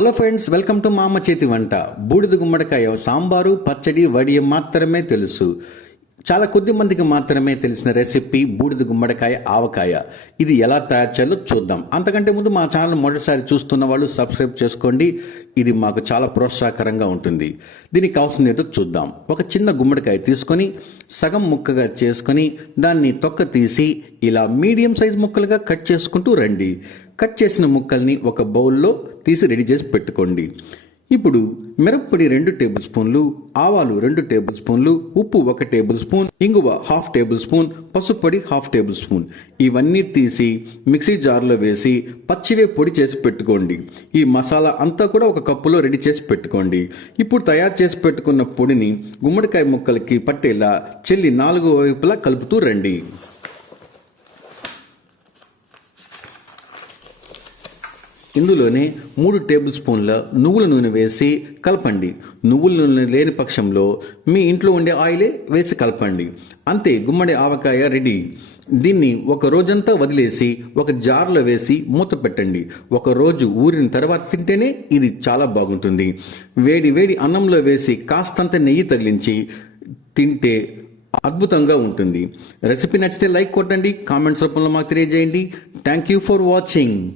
Hello friends welcome to మా అమ్మ చేతి వంట బూడిద గుమ్మడికాయ సాంబారు పచ్చడి వడియం మాత్రమే తెలుసు. చాలా కొద్ది మందికి మాత్రమే తెలిసిన రెసిపీ బూడిద గుమ్మడికాయ ఆవకాయ. ఇది ఎలా తయారు చేయాలో చూద్దాం. అంతకంటే ముందు మా ఛానల్ మొదటిసారి చూస్తున్న వాళ్ళు సబ్స్క్రైబ్ చేసుకోండి. ఇది మాకు చాలా ప్రోత్సాహకరంగా ఉంటుంది. దీనికి కావాల్సింది ఏంటో చూద్దాం. ఒక చిన్న గుమ్మడికాయ తీసుకొని సగం ముక్కగా చేసుకొని దాన్ని తొక్క తీసి ఇలా మీడియం సైజ్ ముక్కలుగా కట్ చేసుకుంటూ రండి. కట్ చేసిన ముక్కల్ని ఒక బౌల్లో తీసి రెడీ చేసి పెట్టుకోండి. ఇప్పుడు మిరప్పొడి రెండు టేబుల్ స్పూన్లు ఆవాలు రెండు టేబుల్ స్పూన్లు ఉప్పు ఒక టేబుల్ స్పూన్ ఇంగువ హాఫ్ టేబుల్ స్పూన్ పసుపు పొడి హాఫ్ టేబుల్ స్పూన్. ఇవన్నీ తీసి మిక్సీ జార్లో వేసి పచ్చివే పొడి చేసి పెట్టుకోండి. ఈ మసాలా అంతా కూడా ఒక కప్పులో రెడీ చేసి పెట్టుకోండి. ఇప్పుడు తయారు చేసి పెట్టుకున్న పొడిని గుమ్మడికాయ ముక్కలకి పట్టేలా చెల్లి నాలుగు వైపులా కలుపుతూ రండి. ఇందులోనే మూడు టేబుల్ స్పూన్ల నువ్వుల నూనె వేసి కలపండి. నువ్వుల నూనె లేని పక్షంలో మీ ఇంట్లో ఉండే ఆయిలే వేసి కలపండి. అంతే గుమ్మడి ఆవకాయ రెడీ. దీన్ని ఒక రోజంతా వదిలేసి ఒక జార్లో వేసి మూత పెట్టండి. ఒక రోజు ఊరిన తర్వాత తింటేనే ఇది చాలా బాగుంటుంది. వేడి వేడి అన్నంలో వేసి కాస్తంత నెయ్యి తగిలించి తింటే అద్భుతంగా ఉంటుంది. రెసిపీ నచ్చితే లైక్ కొట్టండి. కామెంట్స్ రూపంలో మాకు తెలియజేయండి. Thank you for watching.